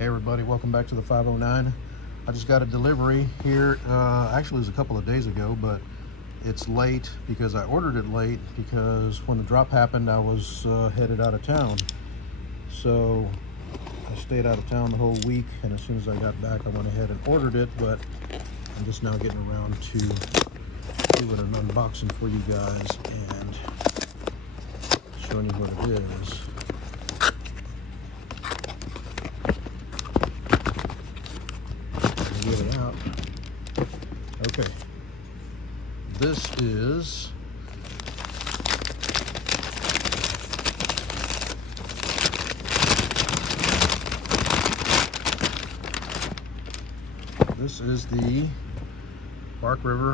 Hey everybody, welcome back to the 509. I just got a delivery here. Actually, it was a couple of days ago, but it's late because I ordered it late because when the drop happened, I was headed out of town. So I stayed out of town the whole week, and as soon as I got back, I went ahead and ordered it, but I'm just now getting around to doing an unboxing for you guys and showing you what it is. Get it out. Okay, this is the Bark River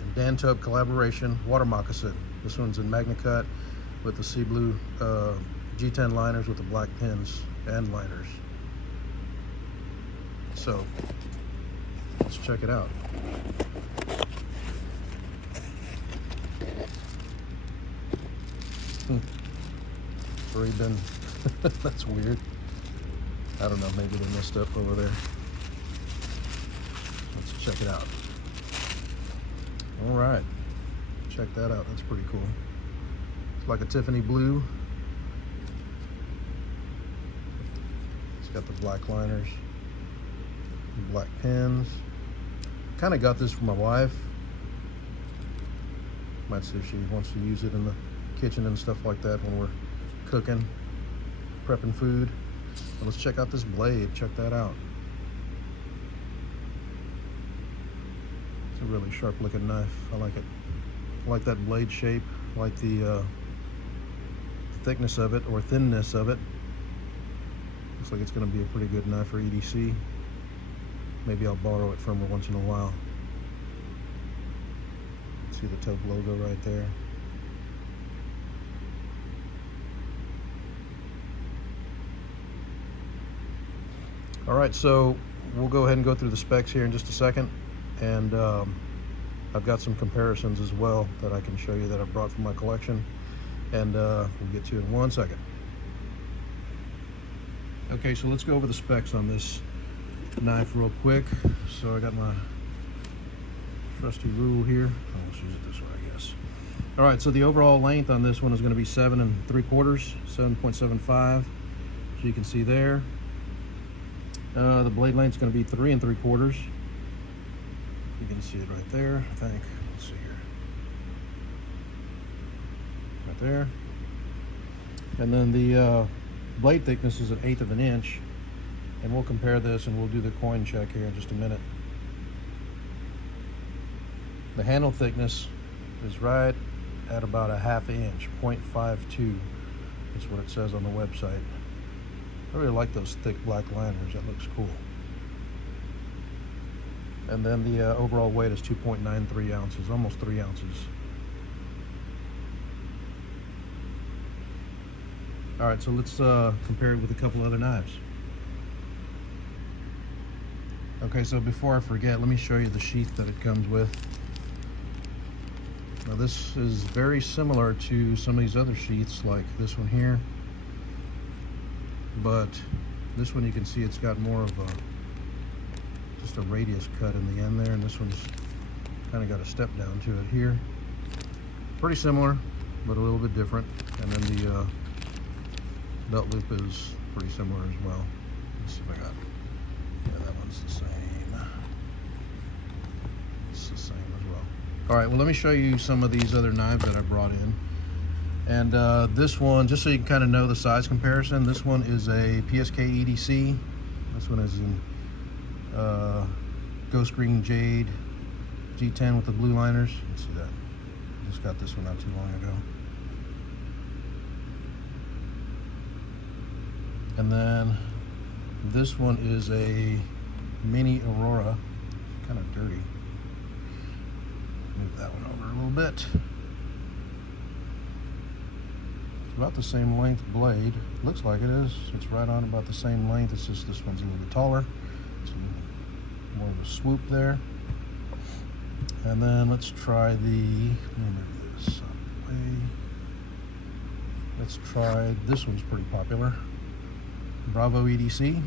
and Dan Tope collaboration water moccasin. This one's in magnacut with the sea blue G10 liners with the black pins and liners. So let's check it out. Already been, that's weird. I don't know, maybe they messed up over there. Let's check it out. All right, check that out. That's pretty cool. It's like a Tiffany blue. It's got the black liners, black pins. Kind of got this for my wife. Might see if she wants to use it in the kitchen and stuff like that when we're cooking, prepping food. But let's check out this blade. Check that out. It's a really sharp looking knife. I like it. I like that blade shape. I like the thickness of it, or thinness of it. Looks like it's going to be a pretty good knife for EDC. Maybe I'll borrow it from her once in a while. See the Tope logo right there. All right, so we'll go ahead and go through the specs here in just a second. And I've got some comparisons as well that I can show you that I brought from my collection. And we'll get to it in 1 second. Okay, so let's go over the specs on this knife real quick. So I got my trusty rule here. Oh, let's use it this way, I guess. All right, so the overall length on this one is going to be 7 3/4, 7.75, so you can see there. The blade length is going to be 3 3/4. You can see it right there, I think. Let's see here. Right there. And then the blade thickness is 1/8 of an inch. And we'll compare this and we'll do the coin check here in just a minute. The handle thickness is right at about 1/2 inch, 0.52. That's what it says on the website. I really like those thick black liners. That looks cool. And then the overall weight is 2.93 ounces, almost 3 ounces. All right, so let's compare it with a couple other knives. Okay, so before I forget, let me show you the sheath that it comes with. Now this is very similar to some of these other sheaths, like this one here, but this one you can see it's got more of a, just a radius cut in the end there, and this one's kind of got a step down to it here. Pretty similar, but a little bit different. And then the belt loop is pretty similar as well. Let's see if I got, yeah, that one's the same. It's the same as well. All right, well, let me show you some of these other knives that I brought in. And this one, just so you can kind of know the size comparison, this one is a PSK EDC. This one is in Ghost Green Jade G10 with the blue liners. Let's see that. I just got this one not too long ago. And then this one is a Mini Aurora. Kind of dirty. Move that one over a little bit. It's about the same length blade. Looks like it is. It's right on about the same length. It's just this one's a little bit taller. It's a little more of a swoop there. And then let's try the, let me move this out of the way. Let's try, this one's pretty popular. Bravo EDC.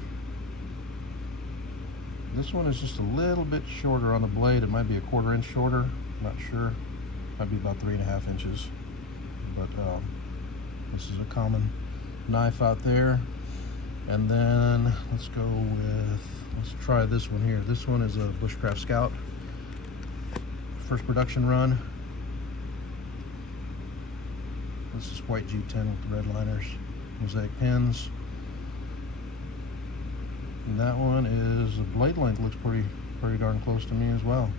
This one is just a little bit shorter on the blade. It might be a 1/4 inch shorter, I'm not sure. Might be about 3.5 inches. But this is a common knife out there. And then let's try this one here. This one is a Bushcraft Scout. First production run. This is white G10 with the red liners, mosaic pins. And that one is, the blade length looks pretty darn close to me as well.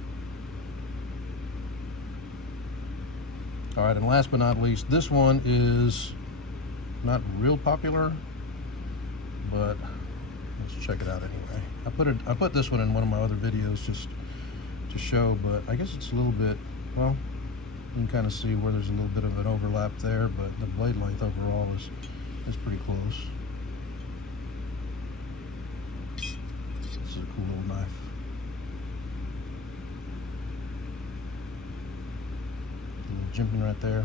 All right, and last but not least, this one is not real popular, but let's check it out anyway. I put this one in one of my other videos just to show, but I guess it's a little bit, well, you can kind of see where there's a little bit of an overlap there, but the blade length overall is pretty close. This is a cool little knife. A little jimping right there.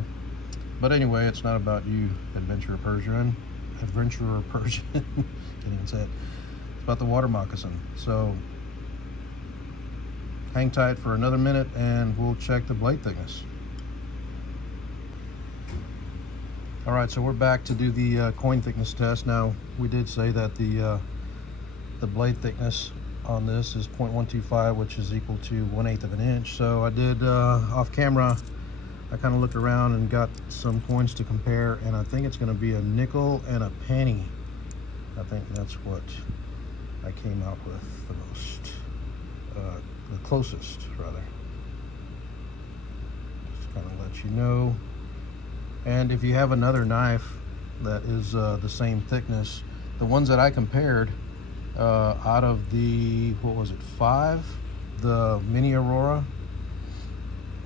But anyway, it's not about you, adventurer Persian. Can't even say it. It's about the water moccasin. So hang tight for another minute and we'll check the blade thickness. All right, so we're back to do the coin thickness test. Now, we did say that the blade thickness on this is 0.125, which is equal to 1/8 of an inch. So I did, off camera, I kind of looked around and got some coins to compare, and I think it's going to be a nickel and a penny. I think that's what I came out with the most, the closest, rather. Just kind of let you know. And if you have another knife that is the same thickness, the ones that I compared, out of the, what was it, 5? The Mini Aurora,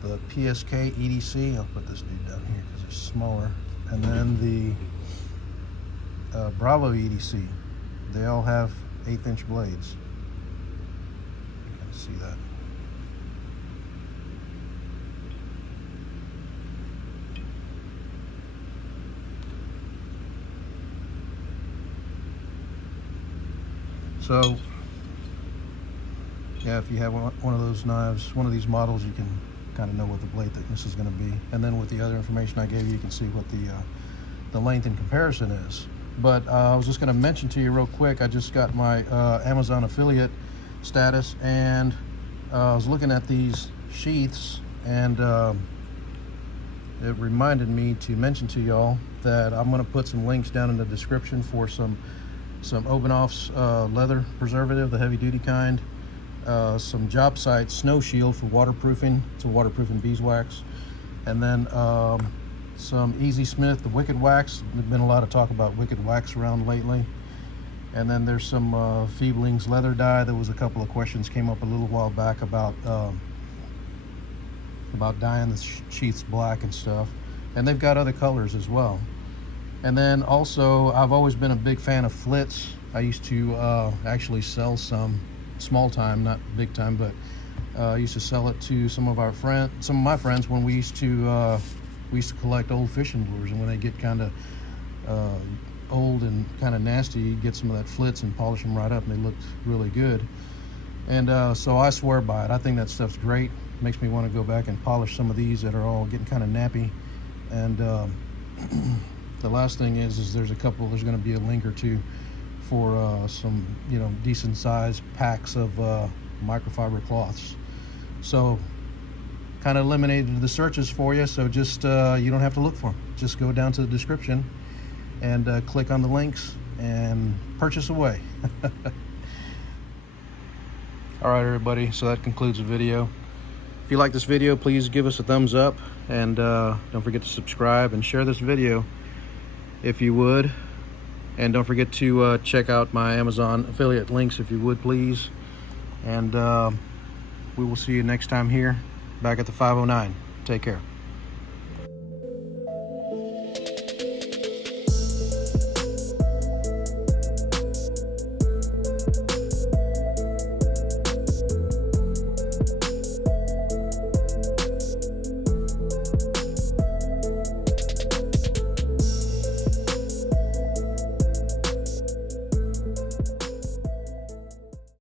the PSK EDC, I'll put this dude down here because it's smaller, and then the Bravo EDC, they all have 1/8 inch blades. You can see that. So, yeah, if you have one of those knives, one of these models, you can kind of know what the blade thickness is going to be. And then with the other information I gave you, you can see what the length in comparison is. But I was just going to mention to you real quick, I just got my Amazon affiliate status, and I was looking at these sheaths, and it reminded me to mention to y'all that I'm going to put some links down in the description for some Obenauf's leather preservative, the heavy duty kind, some JobSite snow shield for waterproofing. It's a waterproofing beeswax, and then some EZSMITH, the wicked wax. There's been a lot of talk about wicked wax around lately. And then there's some Fiebing's leather dye. There was a couple of questions came up a little while back about dyeing the sheaths black and stuff. And they've got other colors as well. And then also, I've always been a big fan of Flitz. I used to actually sell some, small time, not big time, but I used to sell it to some of my friends when we used to collect old fishing lures, and when they get kind of old and kind of nasty, you get some of that Flitz and polish them right up, and they look really good. And so I swear by it. I think that stuff's great. Makes me want to go back and polish some of these that are all getting kind of nappy. And the last thing is there's going to be a link or two for some, decent sized packs of microfiber cloths. So kind of eliminated the searches for you, so just you don't have to look for them. Just go down to the description and click on the links and purchase away. All right, everybody, so that concludes the video. If you like this video, please give us a thumbs up, and don't forget to subscribe and share this video if you would. And don't forget to check out my Amazon affiliate links if you would, please. And we will see you next time here back at the 509. Take care.